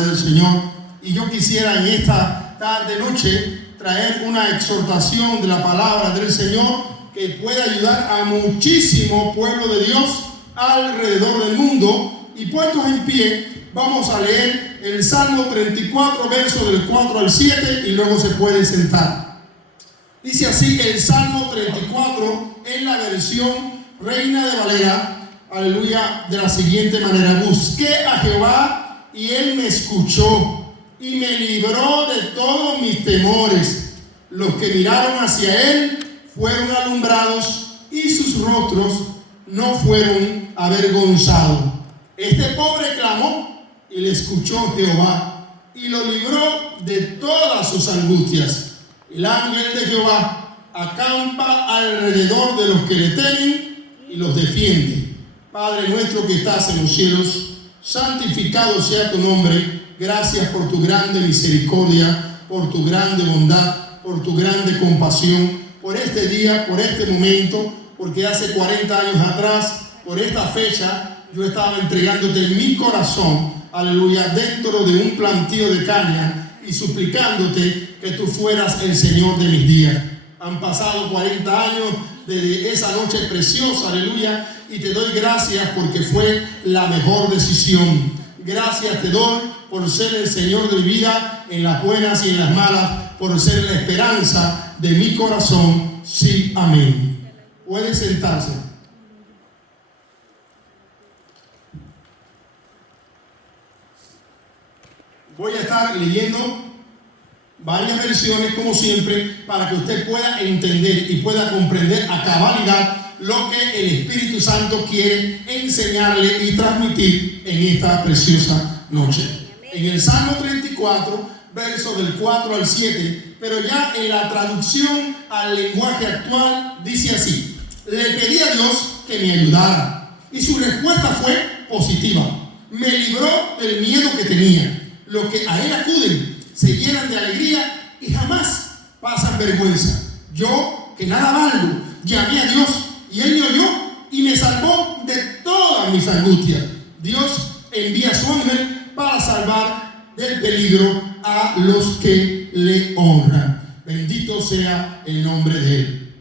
del Señor, y yo quisiera en esta tarde noche traer una exhortación de la palabra del Señor que pueda ayudar a muchísimo pueblo de Dios alrededor del mundo. Y puestos en pie, vamos a leer el Salmo 34, verso del 4 al 7, y luego se puede sentar. Dice así el Salmo 34 en la versión Reina de Valera, aleluya, de la siguiente manera: busqué a Jehová y él me escuchó y me libró de todos mis temores. Los que miraron hacia él fueron alumbrados y sus rostros no fueron avergonzados. Este pobre clamó y le escuchó Jehová y lo libró de todas sus angustias. El ángel de Jehová acampa alrededor de los que le temen y los defiende. Padre nuestro que estás en los cielos, santificado sea tu nombre. Gracias por tu grande misericordia, por tu grande bondad, por tu grande compasión, por este día, por este momento, porque hace 40 años atrás, por esta fecha, yo estaba entregándote mi corazón, aleluya, dentro de un plantío de caña y suplicándote que tú fueras el Señor de mis días. Han pasado 40 años desde esa noche preciosa, aleluya, y te doy gracias porque fue la mejor decisión. Gracias te doy por ser el Señor de mi vida en las buenas y en las malas, por ser la esperanza de mi corazón. Sí, amén. Puede sentarse. Voy a estar leyendo varias versiones, como siempre, para que usted pueda entender y pueda comprender a cabalidad lo que el Espíritu Santo quiere enseñarle y transmitir en esta preciosa noche. En el Salmo 34, versos del 4 al 7, pero ya en la traducción al lenguaje actual, dice así: le pedí a Dios que me ayudara y su respuesta fue positiva. Me libró del miedo que tenía. Los que a él acuden se llenan de alegría y jamás pasan vergüenza. Yo, que nada valgo, llamé a Dios y él me oyó y me salvó de todas mis angustias. Dios envía a su ángel para salvar del peligro a los que le honran. Bendito sea el nombre de él.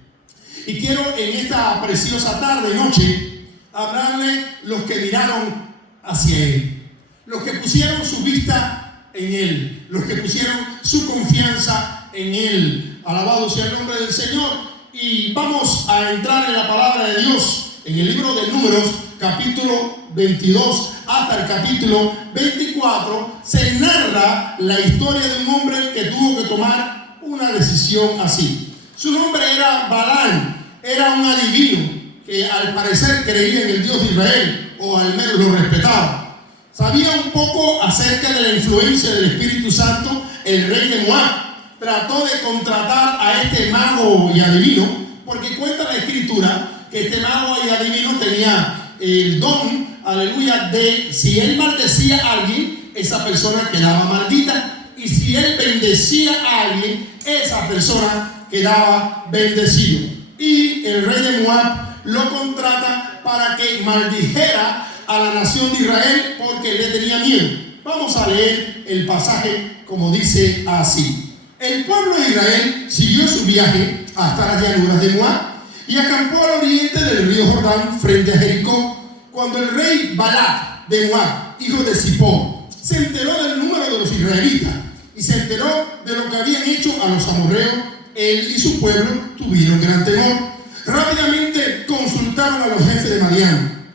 Y quiero en esta preciosa tarde y noche hablarle los que miraron hacia él, los que pusieron su vista en él, los que pusieron su confianza en él. Alabado sea el nombre del Señor. Y vamos a entrar en la palabra de Dios en el libro de Números, capítulo 22 hasta el capítulo 24. Se narra la historia de un hombre que tuvo que tomar una decisión así. Su nombre era Balaam, era un adivino que al parecer creía en el Dios de Israel, o al menos lo respetaba. Sabía un poco acerca de la influencia del Espíritu Santo. El rey de Moab trató de contratar a este mago y adivino, porque cuenta la escritura que este mago y adivino tenía el don, aleluya, de si él maldecía a alguien, esa persona quedaba maldita, y si él bendecía a alguien, esa persona quedaba bendecido. Y el rey de Moab lo contrata para que maldijera a la nación de Israel porque le tenía miedo. Vamos a leer el pasaje como dice así: el pueblo de Israel siguió su viaje hasta las llanuras de Moab y acampó al oriente del río Jordán frente a Jericó. Cuando el rey Balac de Moab, hijo de Zippor, se enteró del número de los israelitas y se enteró de lo que habían hecho a los amorreos, él y su pueblo tuvieron gran temor. Rápidamente consultaron a los jefes de Madián.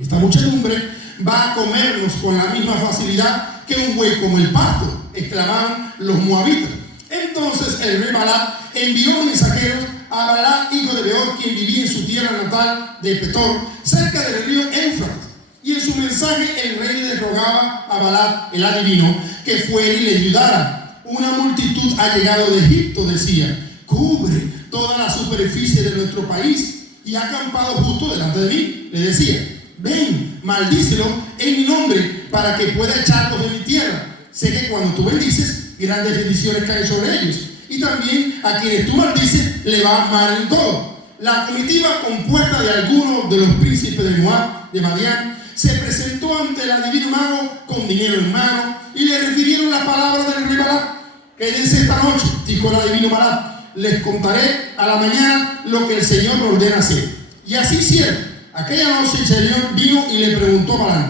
Esta muchedumbre va a comernos con la misma facilidad que un buey come el pasto, exclamaban los moabitas. Entonces el rey Balac envió mensajeros a Balac, hijo de Beor, quien vivía en su tierra natal de Petor, cerca del río Éufrates. Y en su mensaje el rey le rogaba a Balac, el adivino, que fuera y le ayudara. Una multitud ha llegado de Egipto, decía, cubre toda la superficie de nuestro país y ha acampado justo delante de mí. Le decía, ven, maldícelo en mi nombre para que pueda echarlos de mi tierra. Sé que cuando tú bendices, grandes bendiciones caen sobre ellos. Y también a quienes tú maldices, le va mal en todo. La comitiva, compuesta de algunos de los príncipes de Moab, de Madián, se presentó ante el adivino mago con dinero en mano y le refirieron la palabra del rey Balac. Quédense esta noche, dijo el adivino Balac, les contaré a la mañana lo que el Señor me ordena hacer. Y así hicieron. Aquella noche el Señor vino y le preguntó a Balac,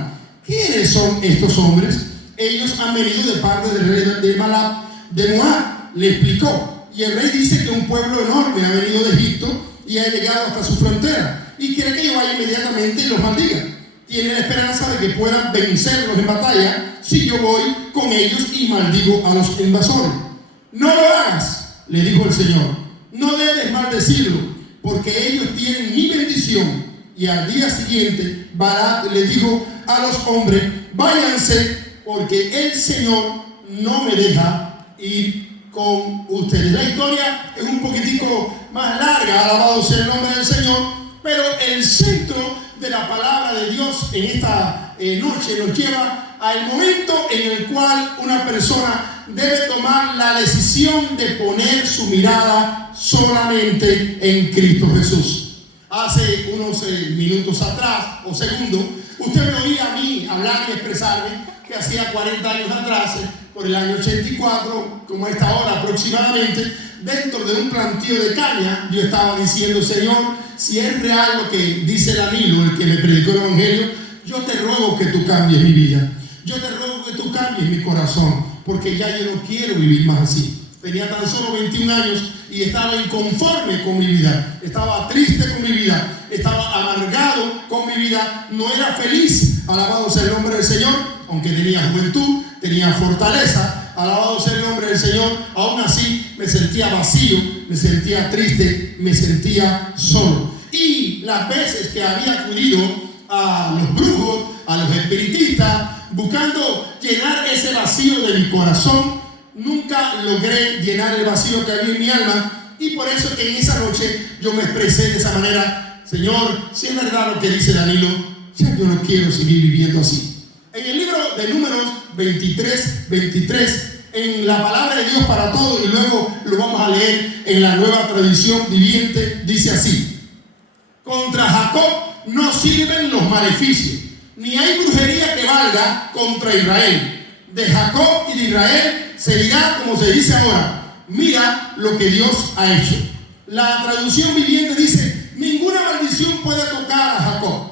¿quiénes son estos hombres? Ellos han venido de parte del rey de Balac de Moab, le explicó. Y el rey dice que un pueblo enorme ha venido de Egipto y ha llegado hasta su frontera y quiere que yo vaya inmediatamente y los maldiga. Tiene la esperanza de que puedan vencerlos en batalla si yo voy con ellos y maldigo a los invasores. No lo hagas, le dijo el Señor. No debes maldecirlo, porque ellos tienen mi bendición. Y al día siguiente, Balac le dijo a los hombres, váyanse, porque el Señor no me deja ir con ustedes. La historia es un poquitico más larga, alabado sea el nombre del Señor, pero el centro de la palabra de Dios en esta noche nos lleva al momento en el cual una persona debe tomar la decisión de poner su mirada solamente en Cristo Jesús. Hace unos minutos atrás o segundos, usted me oía a mí hablar y expresarme que hacía 40 años atrás, por el año 84, como a esta hora aproximadamente, dentro de un plantío de caña, yo estaba diciendo, Señor, si es real lo que dice Danilo, el que me predicó el Evangelio, yo te ruego que tú cambies mi vida. Yo te ruego que tú cambies mi corazón, porque ya yo no quiero vivir más así. Tenía tan solo 21 años y estaba inconforme con mi vida. Estaba triste con mi vida. Estaba amargado con mi vida. No era feliz. Alabado sea el nombre del Señor. Aunque tenía juventud, tenía fortaleza. Alabado sea el nombre del Señor. Aún así me sentía vacío, me sentía triste, me sentía solo. Y las veces que había acudido a los brujos, a los espiritistas, buscando llenar ese vacío de mi corazón, nunca logré llenar el vacío que había en mi alma. Y por eso que en esa noche yo me expresé de esa manera. Señor, si es verdad lo que dice Danilo, ya yo no quiero seguir viviendo así. En el libro de Números 23, en la palabra de Dios para todos, y luego lo vamos a leer en la Nueva Tradición Viviente, dice así: contra Jacob no sirven los maleficios, ni hay brujería que valga contra Israel. De Jacob y de Israel se dirá como se dice ahora: mira lo que Dios ha hecho. La traducción viviente dice: ninguna maldición puede tocar a Jacob,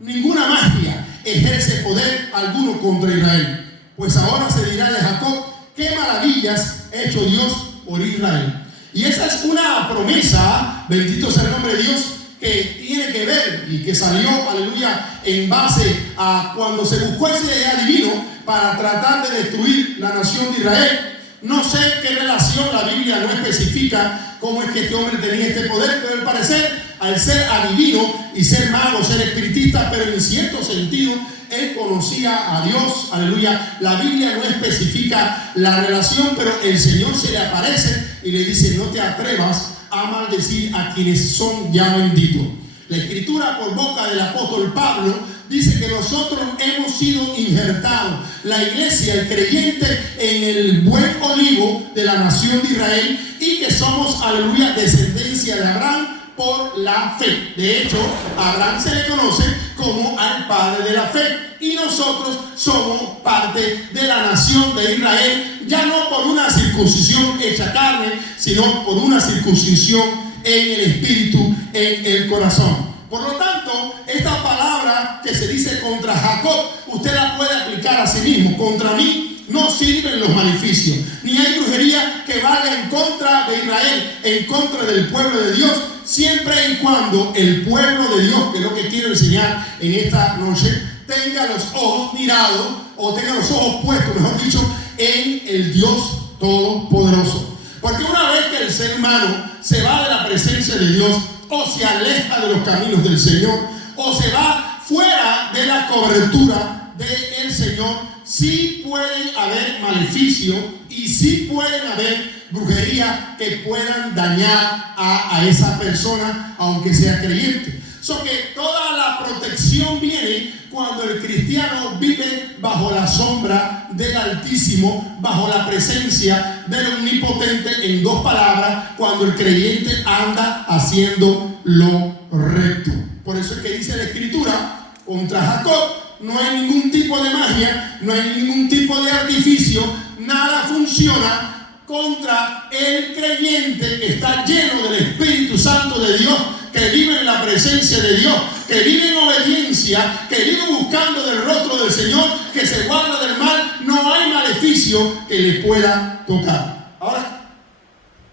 ninguna magia ejerce poder alguno contra Israel. Pues ahora se dirá de Jacob: qué maravillas ha hecho Dios por Israel. Y esa es una promesa, bendito sea el nombre de Dios, que tiene que ver y que salió, aleluya, en base a cuando se buscó ese adivino para tratar de destruir la nación de Israel. No sé qué relación, la Biblia no especifica cómo es que este hombre tenía este poder, pero al parecer, al ser adivino y ser mago, ser espiritista, pero en cierto sentido, él conocía a Dios, aleluya. La Biblia no especifica la relación, pero el Señor se le aparece y le dice: no te atrevas a maldecir a quienes son ya benditos. La escritura por boca del apóstol Pablo dice que nosotros hemos sido injertados, la iglesia, el creyente, en el buen olivo de la nación de Israel, y que somos, aleluya, descendencia de Abraham por la fe. De hecho, a Abraham se le conoce como al padre de la fe, y nosotros somos parte de la nación de Israel, ya no por una circuncisión hecha carne, sino por una circuncisión en el espíritu, en el corazón. Por lo tanto, esta palabra que se dice contra Jacob, usted la puede aplicar a sí mismo. Contra mí no sirven los maleficios, ni hay brujería que valga en contra de Israel, en contra del pueblo de Dios, siempre y cuando el pueblo de Dios, que es lo que quiero enseñar en esta noche, tenga los ojos mirados, o tenga los ojos puestos, mejor dicho, en el Dios Todopoderoso. Porque una vez que el ser humano se va de la presencia de Dios, o se aleja de los caminos del Señor, o se va fuera de la cobertura del Señor, sí pueden haber maleficio y sí pueden haber brujería que puedan dañar a esa persona, aunque sea creyente. Que toda la protección viene cuando el cristiano vive bajo la sombra del Altísimo, bajo la presencia del Omnipotente. En dos palabras, cuando el creyente anda haciendo lo recto. Por eso es que dice la Escritura: contra Jacob no hay ningún tipo de magia, no hay ningún tipo de artificio, nada funciona contra el creyente que está lleno del Espíritu Santo de Dios, que vive en la presencia de Dios, que vive en obediencia, que vive buscando del rostro del Señor, que se guarda del mal. No hay maleficio que le pueda tocar. Ahora,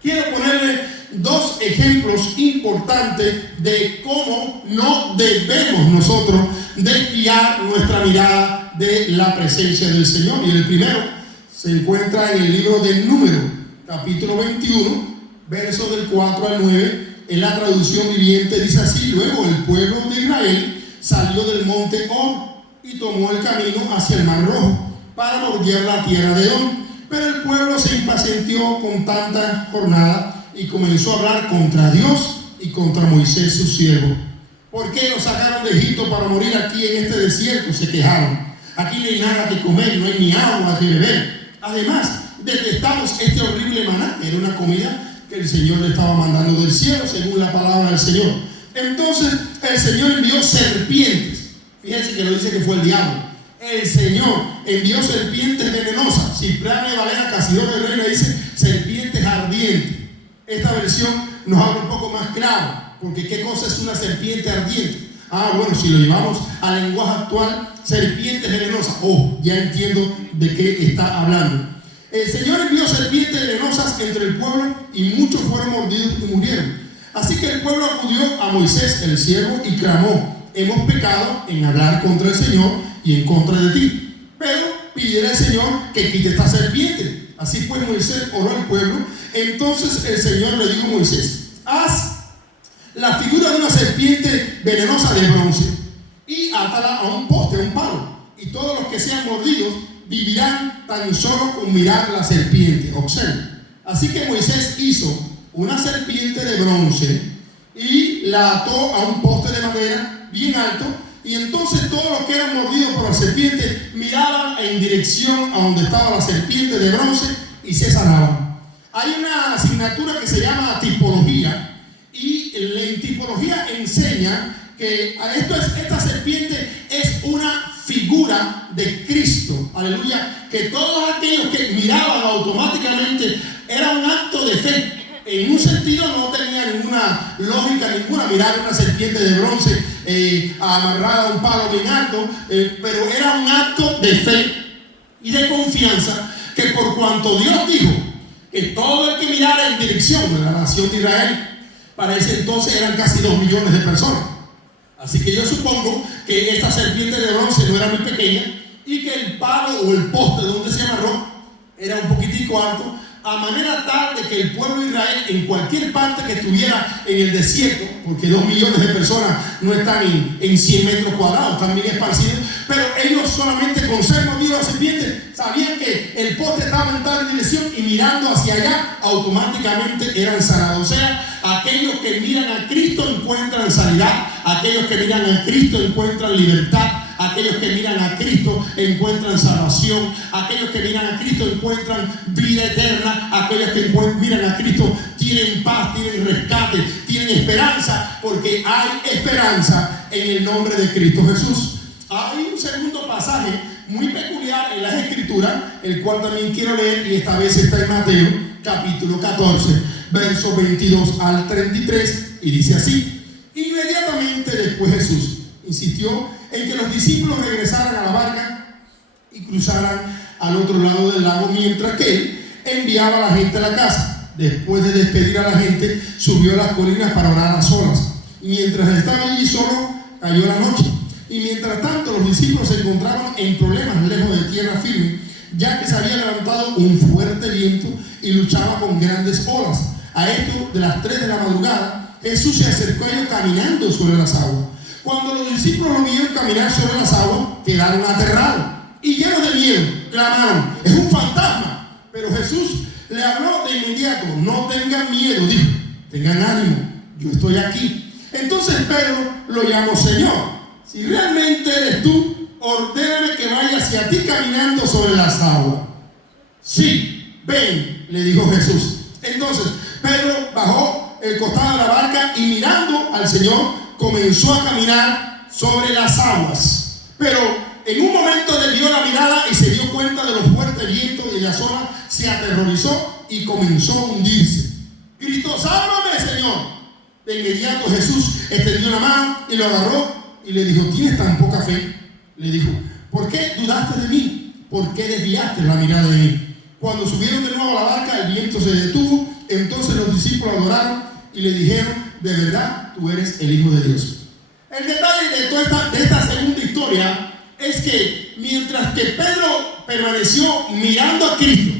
quiero ponerle dos ejemplos importantes de cómo no debemos nosotros desviar nuestra mirada de la presencia del Señor. Y el primero se encuentra en el libro de Números, capítulo 21, versos del 4 al 9. En la traducción viviente dice así: luego el pueblo de Israel salió del monte Or y tomó el camino hacia el Mar Rojo para bordear la tierra de Edom. Pero el pueblo se impacientó con tanta jornada y comenzó a hablar contra Dios y contra Moisés su siervo. ¿Por qué nos sacaron de Egipto para morir aquí en este desierto?, se quejaron. Aquí no hay nada que comer, no hay ni agua que beber. Además, detestamos este horrible maná, que era una comida que el Señor le estaba mandando del cielo, según la palabra del Señor. Entonces el Señor envió serpientes. Fíjense que lo dice que fue el diablo. El Señor envió serpientes venenosas. Cipriano de Valera, Casidoro de Reina, dice serpientes ardientes. Esta versión nos habla un poco más claro, porque ¿qué cosa es una serpiente ardiente? Bueno, si lo llevamos al lenguaje actual, serpientes venenosas. Ya entiendo de qué está hablando. El Señor envió serpientes venenosas entre el pueblo y muchos fueron mordidos y murieron. Así que el pueblo acudió a Moisés, el siervo, y clamó: hemos pecado en hablar contra el Señor y en contra de ti. Pero pídele al Señor que quite esta serpiente. Así pues Moisés oró al pueblo. Entonces el Señor le dijo a Moisés: haz la figura de una serpiente venenosa de bronce y átala a un poste, a un palo, y todos los que sean mordidos vivirán tan solo con mirar la serpiente. Observen. Así que Moisés hizo una serpiente de bronce y la ató a un poste de madera bien alto, y entonces todos los que eran mordidos por la serpiente miraban en dirección a donde estaba la serpiente de bronce y se sanaban. Hay una asignatura que se llama tipología, y en tipología enseña que esta serpiente es una figura de Cristo, aleluya, que todos aquellos que miraban automáticamente era un acto de fe. En un sentido no tenía ninguna lógica, ninguna, mirar una serpiente de bronce amarrada a un palo bien alto, pero era un acto de fe y de confianza, que por cuanto Dios dijo que todo el que mirara en dirección de la nación de Israel, para ese entonces eran casi 2 millones de personas. Así que yo supongo que esta serpiente de bronce no era muy pequeña y que el palo o el poste donde se amarró era un poquitico alto, a manera tal de que el pueblo de Israel, en cualquier parte que estuviera en el desierto, porque 2 millones de personas no están en 100 metros cuadrados, están bien esparcidos, pero ellos solamente con ser mordidos a la serpiente sabían que el poste estaba en tal dirección y mirando hacia allá automáticamente eran sanados. O sea, aquellos que miran a Cristo encuentran sanidad, aquellos que miran a Cristo encuentran libertad, aquellos que miran a Cristo encuentran salvación, aquellos que miran a Cristo encuentran vida eterna, aquellos que miran a Cristo tienen paz, tienen rescate, tienen esperanza, porque hay esperanza en el nombre de Cristo Jesús. Hay un segundo pasaje muy peculiar en las Escrituras, el cual también quiero leer, y esta vez está en Mateo, capítulo 14, versos 22 al 33, y dice así: inmediatamente después Jesús insistió en que los discípulos regresaran a la barca y cruzaran al otro lado del lago, mientras que él enviaba a la gente a la casa. Después de despedir a la gente, subió a las colinas para orar a solas. Y mientras estaba allí solo, cayó la noche. Y mientras tanto, los discípulos se encontraban en problemas lejos de tierra firme, ya que se había levantado un fuerte viento y luchaba con grandes olas. A esto de las 3 de la madrugada, Jesús se acercó a ellos caminando sobre las aguas. Cuando los discípulos lo vieron caminar sobre las aguas, quedaron aterrados y llenos de miedo, clamaron: es un fantasma. Pero Jesús le habló de inmediato: no tengan miedo, dijo, tengan ánimo, yo estoy aquí. Entonces Pedro lo llamó: Señor, si realmente eres tú, ordéname que vaya hacia ti caminando sobre las aguas. Sí, ven, le dijo Jesús. Entonces Pedro bajó el costado de la barca y mirando al Señor, comenzó a caminar sobre las aguas. Pero en un momento desvió la mirada y se dio cuenta de los fuertes vientos y las olas, se aterrorizó y comenzó a hundirse. Gritó: ¡sálvame, Señor! De inmediato Jesús extendió la mano y lo agarró y le dijo: ¿tienes tan poca fe? Le dijo: ¿por qué dudaste de mí? ¿Por qué desviaste la mirada de mí? Cuando subieron de nuevo a la barca, el viento se detuvo. Entonces los discípulos adoraron y le dijeron: de verdad, tú eres el Hijo de Dios. El detalle de esta segunda historia es que mientras que Pedro permaneció mirando a Cristo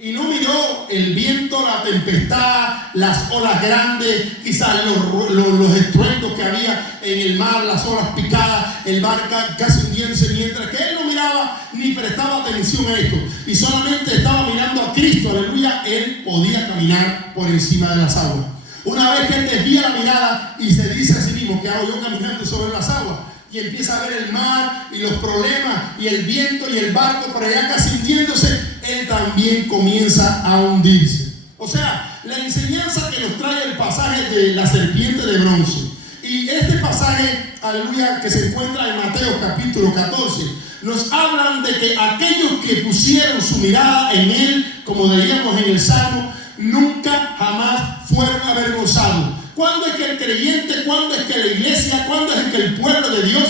y no miró el viento, la tempestad, las olas grandes, quizás los estruendos que había en el mar, las olas picadas, el barco casi hundiéndose, mientras que él no miraba ni prestaba atención a esto y solamente estaba mirando a Cristo, aleluya, él podía caminar por encima de las aguas. Una vez que él desvía la mirada y se dice a sí mismo: ¿qué hago yo caminando sobre las aguas? Y empieza a ver el mar y los problemas y el viento y el barco por allá casi hundiéndose, él también comienza a hundirse. O sea, la enseñanza que nos trae el pasaje de la serpiente de bronce y este pasaje, aleluya, que se encuentra en Mateo capítulo 14, nos hablan de que aquellos que pusieron su mirada en él, como leíamos en el Salmo, nunca jamás fueron avergonzados. ¿Cuándo es que el creyente, cuándo es que la iglesia, cuándo es que el pueblo de Dios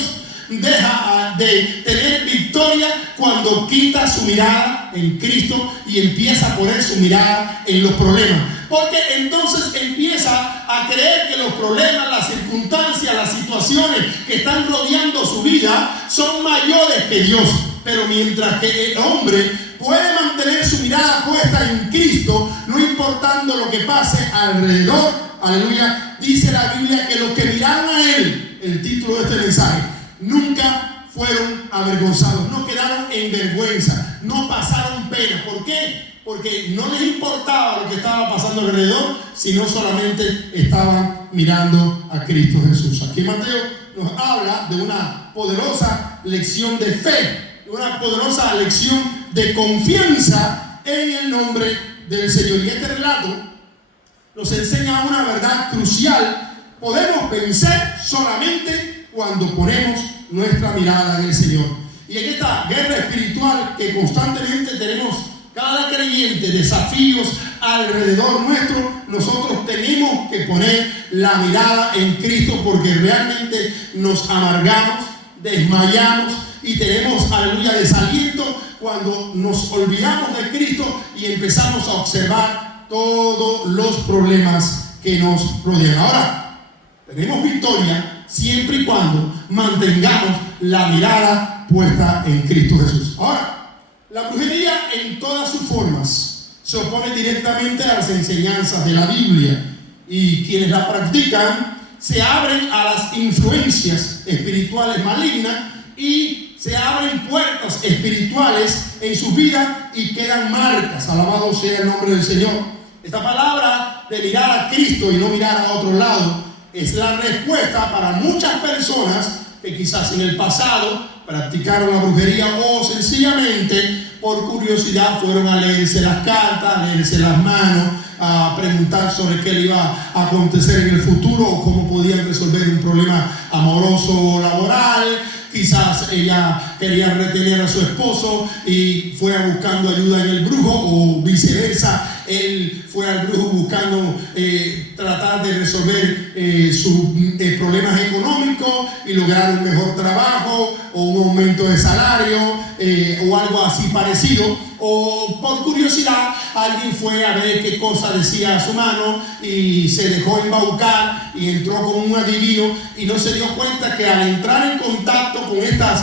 deja de tener victoria? Cuando quita su mirada en Cristo y empieza a poner su mirada en los problemas. Porque entonces empieza a creer que los problemas, las circunstancias, las situaciones que están rodeando su vida son mayores que Dios. Pero mientras que el hombre puede mantener su mirada puesta en Cristo, no importando lo que pase alrededor, aleluya, dice la Biblia que los que miraron a él, el título de este mensaje, nunca fueron avergonzados, no quedaron en vergüenza, no pasaron pena. ¿Por qué? Porque no les importaba lo que estaba pasando alrededor, sino solamente estaban mirando a Cristo Jesús. Aquí Mateo nos habla de una poderosa lección de fe, una poderosa lección de confianza en el nombre del Señor. Y este relato nos enseña una verdad crucial: podemos vencer solamente cuando ponemos nuestra mirada en el Señor. Y en esta guerra espiritual que constantemente tenemos cada creyente, desafíos alrededor nuestro, nosotros tenemos que poner la mirada en Cristo, porque realmente nos amargamos, desmayamos y tenemos, aleluya, desaliento cuando nos olvidamos de Cristo y empezamos a observar todos los problemas que nos rodean. Ahora, tenemos victoria siempre y cuando mantengamos la mirada puesta en Cristo Jesús. Ahora, la brujería en todas sus formas se opone directamente a las enseñanzas de la Biblia, y quienes la practican se abren a las influencias espirituales malignas y se abren puertas espirituales en su vida y quedan marcas. Alabado sea el nombre del Señor. Esta palabra de mirar a Cristo y no mirar a otro lado es la respuesta para muchas personas que quizás en el pasado practicaron la brujería o sencillamente por curiosidad fueron a leerse las cartas, a leerse las manos, a preguntar sobre qué le iba a acontecer en el futuro o cómo podían resolver un problema amoroso o laboral. Quizás ella quería retener a su esposo y fue buscando ayuda en el brujo, o viceversa, él fue al brujo buscando tratar de resolver sus problemas económicos y lograr un mejor trabajo o un aumento de salario o algo así parecido. O por curiosidad alguien fue a ver qué cosa decía su mano y se dejó embaucar y entró con un adivino y no se dio cuenta que al entrar en contacto con estas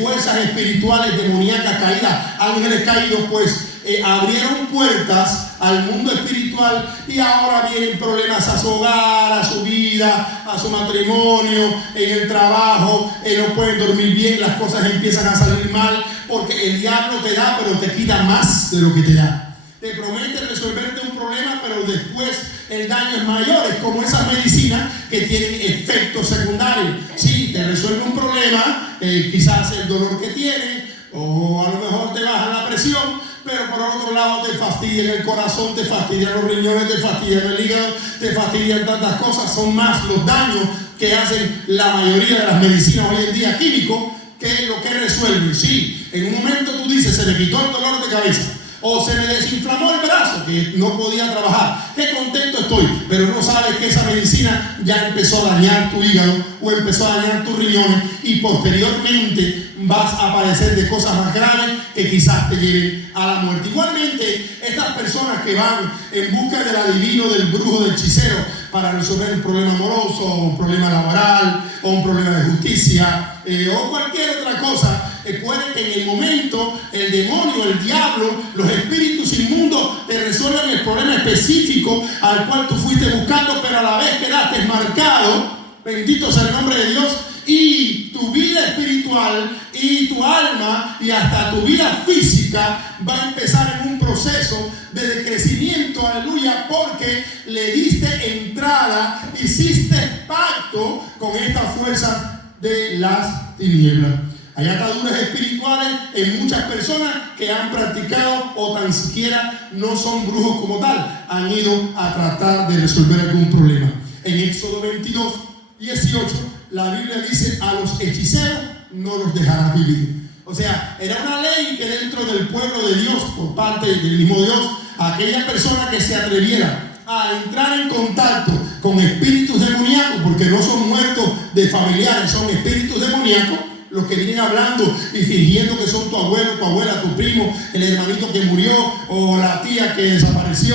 fuerzas espirituales demoníacas caídas, ángeles caídos, pues abrieron puertas al mundo espiritual y ahora vienen problemas a su hogar, a su vida, a su matrimonio, en el trabajo, no pueden dormir bien, las cosas empiezan a salir mal porque el diablo te da pero te quita más de lo que te da. Te promete resolverte un problema pero después el daño es mayor. Es como esas medicinas que tienen efectos secundarios. Sí, te resuelve un problema, quizás el dolor que tienes, o a lo mejor te baja la presión, pero por otro lado te fastidian el corazón, te fastidian los riñones, te fastidian el hígado, te fastidian tantas cosas. Son más los daños que hacen la mayoría de las medicinas hoy en día químicos que lo que resuelve. Sí, en un momento tú dices, se me quitó el dolor de cabeza, o se me desinflamó el brazo, que no podía trabajar. Qué contento estoy, pero no sabes que esa medicina ya empezó a dañar tu hígado o empezó a dañar tus riñones, y posteriormente vas a padecer de cosas más graves que quizás te lleven a la muerte. Igualmente, estas personas que van en busca del adivino, del brujo, del hechicero, para resolver un problema amoroso, o un problema laboral, o un problema de justicia, o cualquier otra cosa, puede que en el momento el demonio, el diablo, los espíritus inmundos te resuelvan el problema específico al cual tú fuiste buscando, pero a la vez quedaste marcado, bendito sea el nombre de Dios, y tu vida espiritual y tu alma y hasta tu vida física va a empezar en un proceso de decrecimiento, aleluya, porque le diste entrada, hiciste pacto con esta fuerza de las tinieblas. Hay ataduras espirituales en muchas personas que han practicado o tan siquiera no son brujos como tal, han ido a tratar de resolver algún problema. En Éxodo 22, 18, la Biblia dice: a los hechiceros no los dejarás vivir. O sea, era una ley que dentro del pueblo de Dios, por parte del mismo Dios, aquella persona que se atreviera a entrar en contacto con espíritus demoníacos, porque no son muertos de familiares, son espíritus demoníacos, los que vienen hablando y fingiendo que son tu abuelo, tu abuela, tu primo, el hermanito que murió o la tía que desapareció.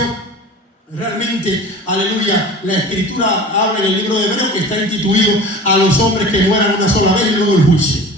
Realmente, aleluya, la escritura habla en el libro de Hebreos que está instituido a los hombres que mueran una sola vez y luego el juicio.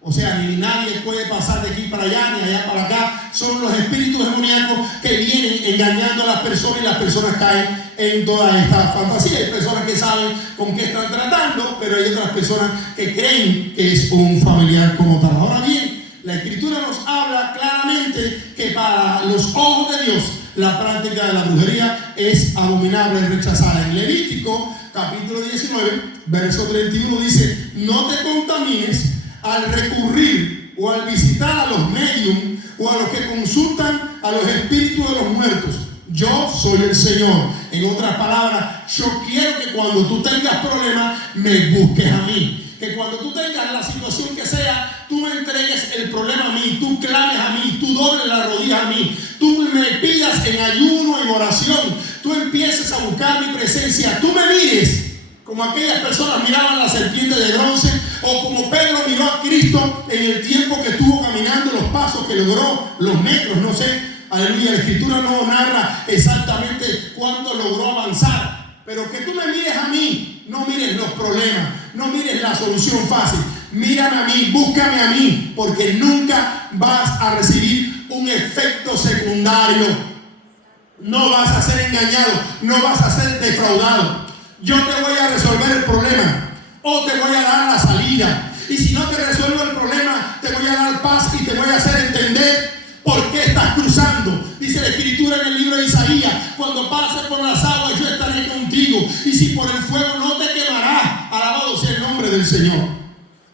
O sea, ni nadie puede pasar de aquí para allá, ni allá para acá. Son los espíritus demoníacos que vienen engañando a las personas, y las personas caen en toda esta fantasía. Hay personas que saben con qué están tratando, pero hay otras personas que creen que es un familiar como tal. Ahora bien, la escritura nos habla claramente que para los ojos de Dios la práctica de la brujería es abominable y rechazada. En Levítico capítulo 19, verso 31 dice: no te contamines al recurrir o al visitar a los medium o a los que consultan a los espíritus de los muertos. Yo soy el Señor. En otras palabras, yo quiero que cuando tú tengas problemas me busques a mí. Que cuando tú tengas la situación que sea, tú me entregues el problema a mí, tú clames a mí, tú dobles la rodilla a mí, tú me pidas en ayuno, en oración, tú empieces a buscar mi presencia, tú me mires como aquellas personas miraban la serpiente de bronce, o como Pedro miró a Cristo en el tiempo que estuvo caminando, los pasos que logró, los metros, no sé, aleluya, la escritura no narra exactamente cuánto logró avanzar, pero que tú me mires a mí, no mires los problemas, no mires la solución fácil, mírame a mí, búscame a mí, porque nunca vas a recibir un efecto secundario, no vas a ser engañado, no vas a ser defraudado. Yo te voy a resolver el problema, o te voy a dar la salida, y si no te resuelvo el problema, te voy a dar paz y te voy a hacer entender por qué estás cruzando. Dice la escritura en el libro de Isaías: cuando pases por las aguas yo estaré contigo, y si por el fuego no te quemarás. Alabado sea el nombre del Señor.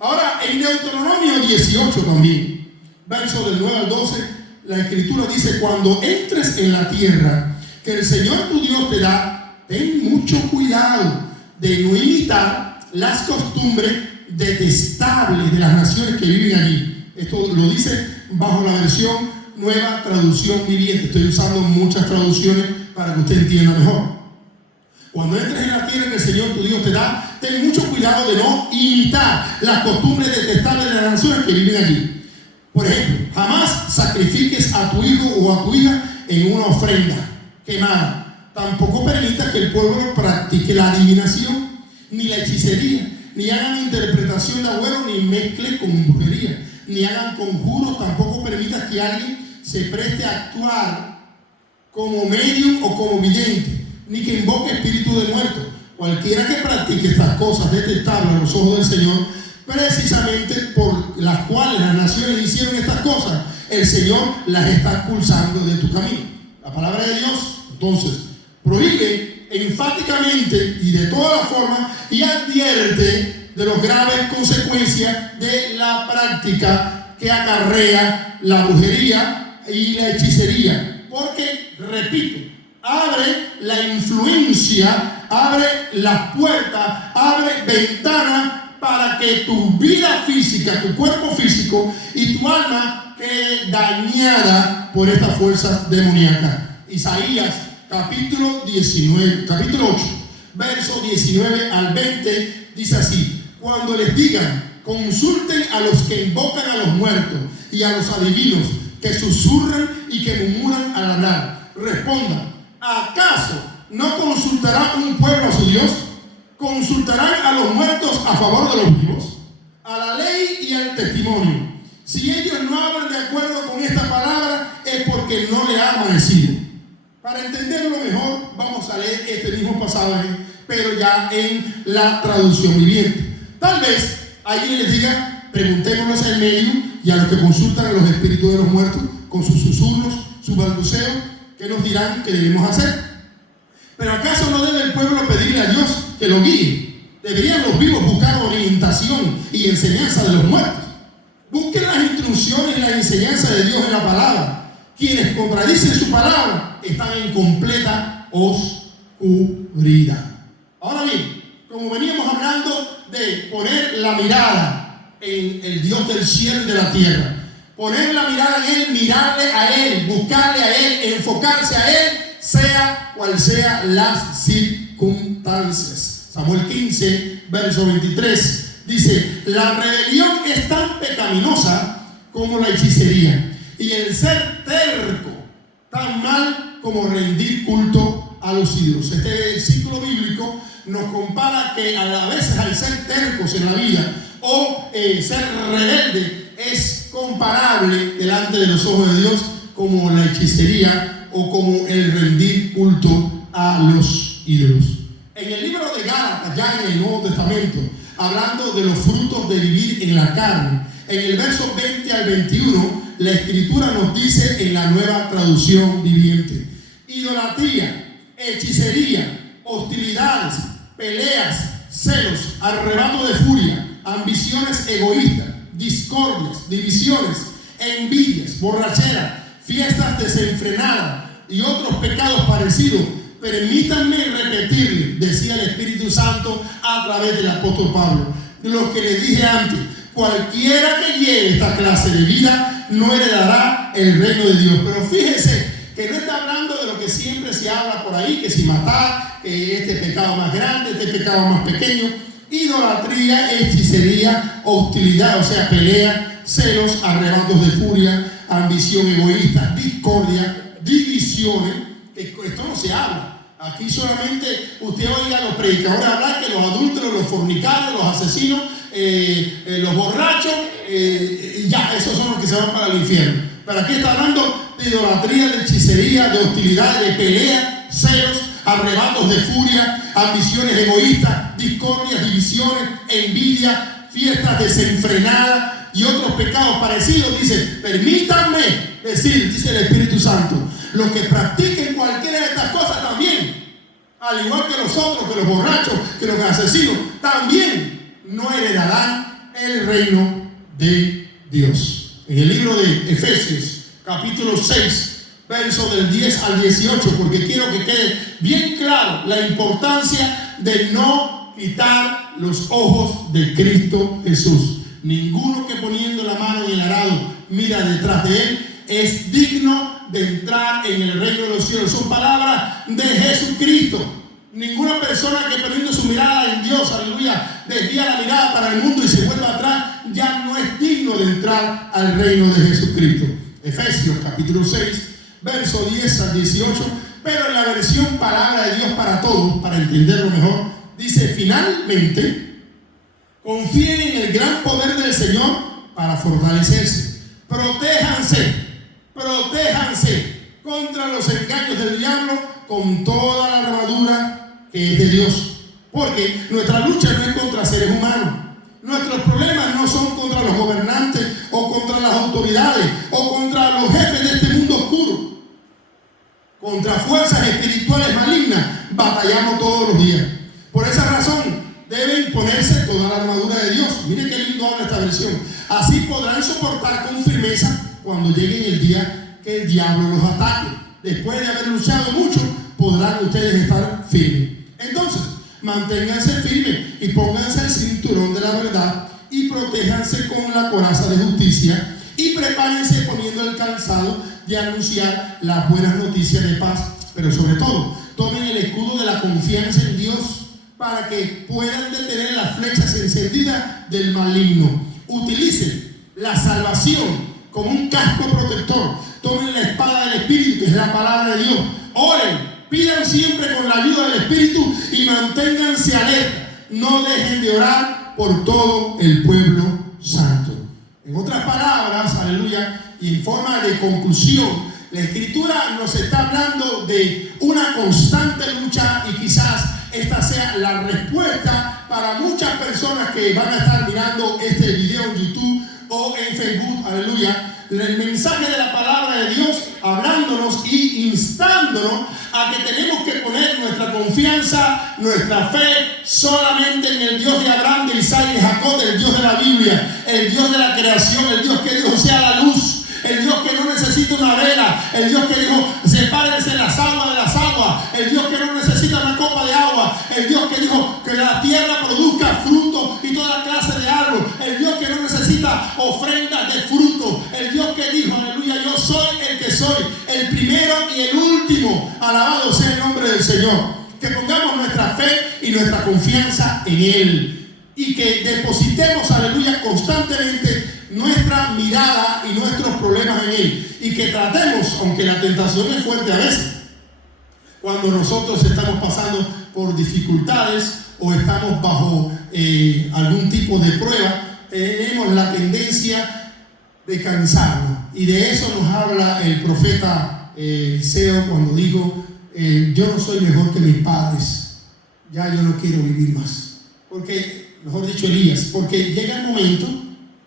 Ahora, en Deuteronomio 18 también, verso del 9 al 12, la escritura dice: cuando entres en la tierra que el Señor tu Dios te da, ten mucho cuidado de no imitar las costumbres detestables de las naciones que viven allí. Esto lo dice bajo la versión Nueva Traducción Viviente. Estoy usando muchas traducciones para que usted entienda mejor. Cuando entres en la tierra que el Señor tu Dios te da, ten mucho cuidado de no imitar las costumbres detestables de las naciones que viven allí. Por ejemplo, jamás sacrifiques a tu hijo o a tu hija en una ofrenda quemada. Tampoco permita que el pueblo practique la adivinación, ni la hechicería, ni hagan interpretación de agüero, ni mezcle con brujería, ni hagan conjuros. Tampoco permita que alguien se preste a actuar como medium o como vidente, ni que invoque espíritu de muerto. Cualquiera que practique estas cosas detestables a los ojos del Señor, precisamente por las cuales las naciones hicieron estas cosas, el Señor las está expulsando de tu camino. La palabra de Dios, entonces, prohíbe enfáticamente y de todas las formas, y advierte de las graves consecuencias de la práctica que acarrea la brujería y la hechicería. Porque, repito, abre la influencia, abre las puertas, abre ventanas para que tu vida física, tu cuerpo físico y tu alma quede dañada por esta fuerza demoníaca. Isaías capítulo 8, verso 19 al 20 dice así: cuando les digan, consulten a los que invocan a los muertos y a los adivinos que susurran y que murmuran al hablar, respondan, ¿acaso no consultará un pueblo a su Dios? ¿Consultarán a los muertos a favor de los vivos? A la ley y al testimonio. Si ellos no hablan de acuerdo con esta palabra, es porque no le ha amanecido. Para entenderlo mejor, vamos a leer este mismo pasaje, pero ya en la traducción viviente. Tal vez alguien les diga, preguntémonos al medio y a los que consultan a los espíritus de los muertos con sus susurros, sus balbuceos, ¿qué nos dirán que debemos hacer? ¿Pero acaso no debe el pueblo pedirle a Dios que lo guíe? ¿Deberían los vivos buscar orientación y enseñanza de los muertos? Busquen las instrucciones y la enseñanza de Dios en la palabra. Quienes contradicen su palabra están en completa oscuridad. Ahora bien, como veníamos hablando de poner la mirada en el Dios del cielo y de la tierra, poner la mirada en Él, mirarle a Él, buscarle a Él, enfocarse a Él, sea cual sea las circunstancias. Samuel 15, verso 23, dice: la rebelión es tan pecaminosa como la hechicería, y el ser terco tan mal como rendir culto a los ídolos. Este versículo bíblico nos compara que a veces al ser tercos en la vida o ser rebelde es comparable delante de los ojos de Dios como la hechicería o como el rendir culto a los ídolos. En el libro de Gálatas, ya en el Nuevo Testamento, hablando de los frutos de vivir en la carne, en el verso 20 al 21, la Escritura nos dice en la Nueva Traducción Viviente: idolatría, hechicería, hostilidades, peleas, celos, arrebato de furia, ambiciones egoístas, discordias, divisiones, envidias, borrachera, fiestas desenfrenadas y otros pecados parecidos. Permítanme repetirle, decía el Espíritu Santo a través del apóstol Pablo, lo que le dije antes: cualquiera que lleve esta clase de vida no heredará el reino de Dios. Pero fíjese que no está hablando de lo que siempre se habla por ahí, que si matar, que este pecado más grande, este pecado más pequeño. Idolatría, hechicería, hostilidad, o sea, pelea, celos, arrebatos de furia, ambición egoísta, discordia, divisiones. Esto no se habla. Aquí solamente usted oiga a los predicadores hablar que los adúlteros, los fornicarios, los asesinos, los borrachos, ya, esos son los que se van para el infierno. Pero aquí está hablando de idolatría, de hechicería, de hostilidad, de pelea, celos, arrebatos de furia, ambiciones egoístas, discordias, divisiones, envidia, fiestas desenfrenadas y otros pecados parecidos. Dice: permítanme decir, dice el Espíritu Santo, los que practiquen cualquiera de estas cosas también, al igual que los otros, que los borrachos, que los asesinos, también no heredarán el reino de Dios. En el libro de Efesios, capítulo 6, verso del 10 al 18, porque quiero que quede bien claro la importancia de no quitar los ojos de Cristo Jesús. Ninguno que poniendo la mano en el arado mira detrás de él es digno de entrar en el reino de los cielos. Son palabras de Jesucristo. Ninguna persona que poniendo su mirada en Dios, aleluya, desvía la mirada para el mundo y se vuelva atrás, ya no es digno de entrar al reino de Jesucristo. Efesios capítulo 6, verso 10 al 18, pero en la versión palabra de Dios para todos, para entenderlo mejor, dice: finalmente, confíen en el gran poder del Señor para fortalecerse. Protéjanse contra los engaños del diablo con toda la armadura que es de Dios. Porque nuestra lucha no es contra seres humanos. Nuestros problemas no son contra los gobernantes o contra las autoridades o contra los jefes de este mundo oscuro. Contra fuerzas espirituales malignas batallamos todos los días. Por esa razón deben ponerse toda la armadura de Dios. Mire qué lindo habla esta versión. Así podrán soportar con firmeza cuando llegue el día que el diablo los ataque. Después de haber luchado mucho, podrán ustedes estar firmes. Entonces, Manténganse firmes y pónganse el cinturón de la verdad y protéjanse con la coraza de justicia y prepárense poniendo el calzado de anunciar las buenas noticias de paz. Pero sobre todo, tomen el escudo de la confianza en Dios para que puedan detener las flechas encendidas del maligno. Utilicen la salvación como un casco protector. Tomen la espada del Espíritu, que es la palabra de Dios. Oren, pidan siempre con la ayuda del Espíritu y manténganse alerta. No dejen de orar por todo el pueblo santo. En otras palabras, aleluya, y en forma de conclusión, la Escritura nos está hablando de una constante lucha y quizás esta sea la respuesta para muchas personas que van a estar mirando este video en YouTube o en Facebook, aleluya. El mensaje de la palabra de Dios hablándonos y instándonos a que tenemos que poner nuestra confianza, nuestra fe solamente en el Dios de Abraham, de Isaac y de Jacob, el Dios de la Biblia, el Dios de la creación, el Dios que dijo sea la luz. El Dios que no necesita una vela, el Dios que dijo sepárense las aguas de las aguas, el Dios que no necesita una copa de agua, el Dios que dijo que la tierra produzca fruto y toda clase de árbol, el Dios que no necesita ofrendas de fruto, el Dios que dijo, aleluya, yo soy el que soy, el primero y el último, alabado sea el nombre del Señor. Que pongamos nuestra fe y nuestra confianza en Él y que depositemos, aleluya, constantemente nuestra mirada y nuestros problemas en Él, y que tratemos, aunque la tentación es fuerte a veces, cuando nosotros estamos pasando por dificultades o estamos bajo algún tipo de prueba, tenemos la tendencia de cansarnos, y de eso nos habla el profeta Eliseo cuando dijo, yo no soy mejor que mis padres, ya yo no quiero vivir más, porque, mejor dicho, Elías, porque llega el momento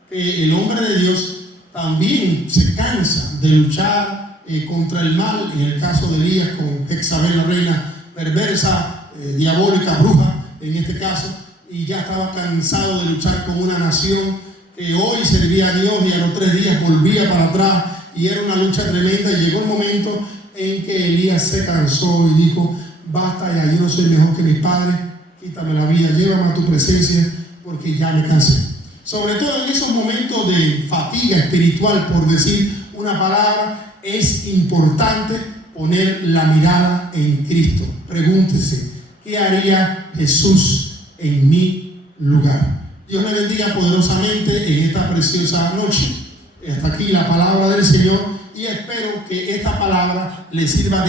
que el hombre de Dios también se cansa de luchar contra el mal, en el caso de Elías con Jezabel, la reina perversa, diabólica, bruja en este caso, y ya estaba cansado de luchar con una nación que hoy servía a Dios y a los 3 días volvía para atrás, y era una lucha tremenda. Y llegó el momento en que Elías se cansó y dijo, basta ya, yo no soy mejor que mis padres, quítame la vida, llévame a tu presencia porque ya me cansé. Sobre todo en esos momentos de fatiga espiritual, por decir una palabra, es importante poner la mirada en Cristo. Pregúntese, ¿qué haría Jesús en mi lugar? Dios le bendiga poderosamente en esta preciosa noche. Hasta aquí la palabra del Señor, y espero que esta palabra le sirva de